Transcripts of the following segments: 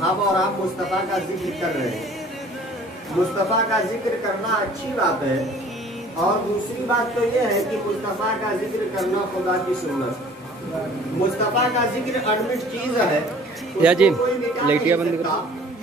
हम और आप मुस्तफ़ा का जिक्र कर रहे हैं। मुस्तफ़ा का जिक्र करना अच्छी बात है, और दूसरी बात तो यह है कि मुस्तफ़ा का जिक्र करना खुदा की सुन्नत। मुस्तफ़ा का जिक्र एडमिट चीज है, या जी कोई मिटा नहीं सकता।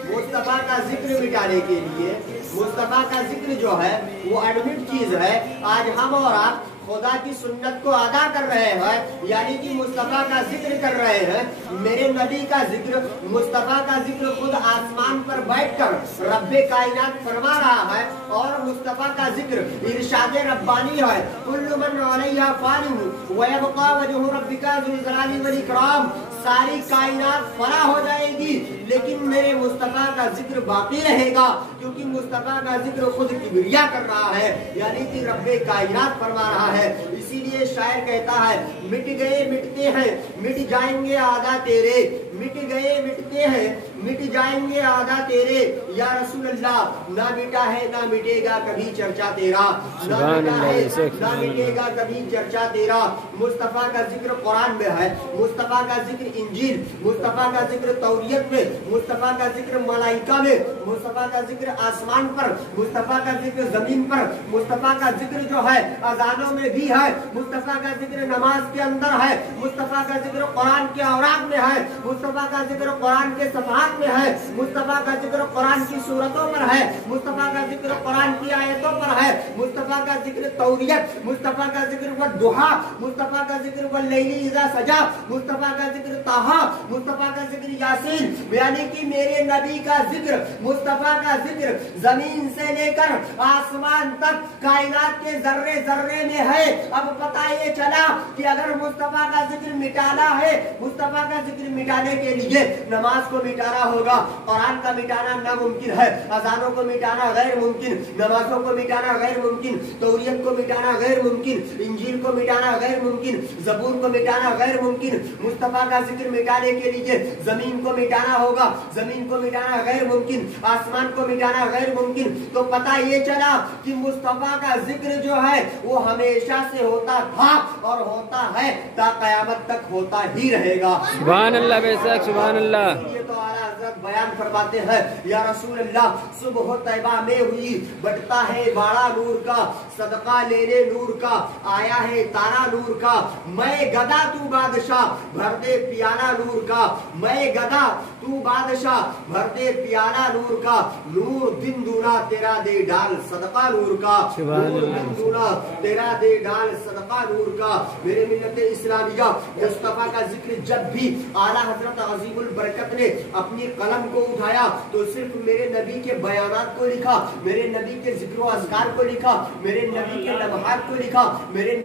मुस्तफ़ा का जिक्र मिटाने के लिए मुस्तफ़ा का जिक्र जो है वो एडमिट चीज है। आज हम और आप खुदा की सुन्नत को अदा कर रहे हैं, यानी कि मुस्तफ़ा का जिक्र कर रहे हैं। मेरे नबी का जिक्र, मुस्तफ़ा का जिक्र खुद आसमान पर बैठकर रब्बे कायनात फरमा रहा है, और मुस्तफ़ा का जिक्र इरशाद रब्बानी है। कुल्लु मन अलैहा फानिन व यबका वजहु रब्बिका ज़ुल जलाली वल इकराम। सारी कायनात फना हो जाएगी, लेकिन मेरे मुस्तफ़ा का जिक्र बाकी रहेगा, क्योंकि मुस्तफ़ा का जिक्र खुद किबरिया कर रहा है, यानी कि रब्बे कायनात फरमा रहा है। इसीलिए शायर कहता है, मिट गए मिटते हैं मिट जाएंगे आधा तेरे, मिट गए मिटते हैं मिट जाएंगे आधा तेरे, या रसूल अल्लाह ना मिटा है ना मिटेगा कभी चर्चा तेरा, ना मिटा है ना मिटेगा कभी चर्चा तेरा। मुस्तफ़ा का जिक्र कुरान में है, मुस्तफ़ा का जिक्र इंजील, मुस्तफ़ा का जिक्र तौरियत में, मुस्तफ़ा का जिक्र मलाइका में, मुस्तफ़ा का जिक्र आसमान पर, मुस्तफ़ा का जिक्र जमीन पर, मुस्तफ़ा का जिक्र जो है अजानों में भी है, मुस्तफ़ा का जिक्र नमाज के अंदर है, मुस्तफ़ा का जिक्र कुरान के औराक में है, मुस्तफ़ा का जिक्र कुरान के सफ़हात में है, मुस्तफ़ा का जिक्र कुरान की सूरतों पर है, मुस्तफ़ा का जिक्र कुरान की आयतों पर है, मुस्तफ़ा का जिक्र तौरियत, मुस्तफ़ा का जिक्र व दुहा, मुस्तफ़ा का जिक्र व लैली इज़ा सजा, मुस्तफ़ा का जिक्र ताहा, मुस्तफ़ा का जिक्र यासीन। यानी कि मेरे नबी का जिक्र, मुस्तफ़ा का जिक्र जमीन से लेकर आसमान तक कायनात के जर्रे जर्रे में है। अब पता ये चला कि अगर मुस्तफ़ा का जिक्र मिटाना है, मुस्तफ़ा का जिक्र मिटाने के लिए नमाज को मिटाना होगा। कुरान का मिटाना नामुमकिन है, अजानों को मिटाना गैर मुमकिन, नमाजों को मिटाना गैर मुमकिन, तौरियत को मिटाना गैर मुमकिन, इंजील को मिटाना गैर मुमकिन, ज़बूर को मिटाना गैर मुमकिन। मुस्तफ़ा का जिक्र मिटाने के लिए जमीन को मिटाना होगा, जमीन को मिटाना गैर मुमकिन, आसमान को मिटाना गैर मुमकिन। तो पता ये चला कि मुस्तफ़ा का जिक्र जो है वो हमेशा से होता था और होता है, ता क़यामत तक होता ही रहेगा। सुभान अल्लाह, बेशक सुभान अल्लाह। ये तो आला हज़रत बयान फरमाते हैं, या रसूल अल्लाह सुबह तैबा में हुई बढ़ता है बाड़ा नूर का, सदका लेने नूर का आया है तारा नूर का, मैं गदा तू बादशाह भर दे पियाला नूर का, मैं गदा तू बादशाह भर दे पियाला नूर का, नूर दिन दूना तेरा दे डाल सदका नूर का, नूर दिन दूना तेरा दे डाल सदका नूर का। मेरे मिल्लत इस्लामिया मुस्तफ़ा का जिक्र जब भी आला हजरत अजीमुल बरकत ने अपनी कलम को उठाया तो सिर्फ मेरे नबी के बयानात को लिखा, मेरे नबी के जिक्र अज़कार को लिखा, मेरे नबी के लम्हात को लिखा, मेरे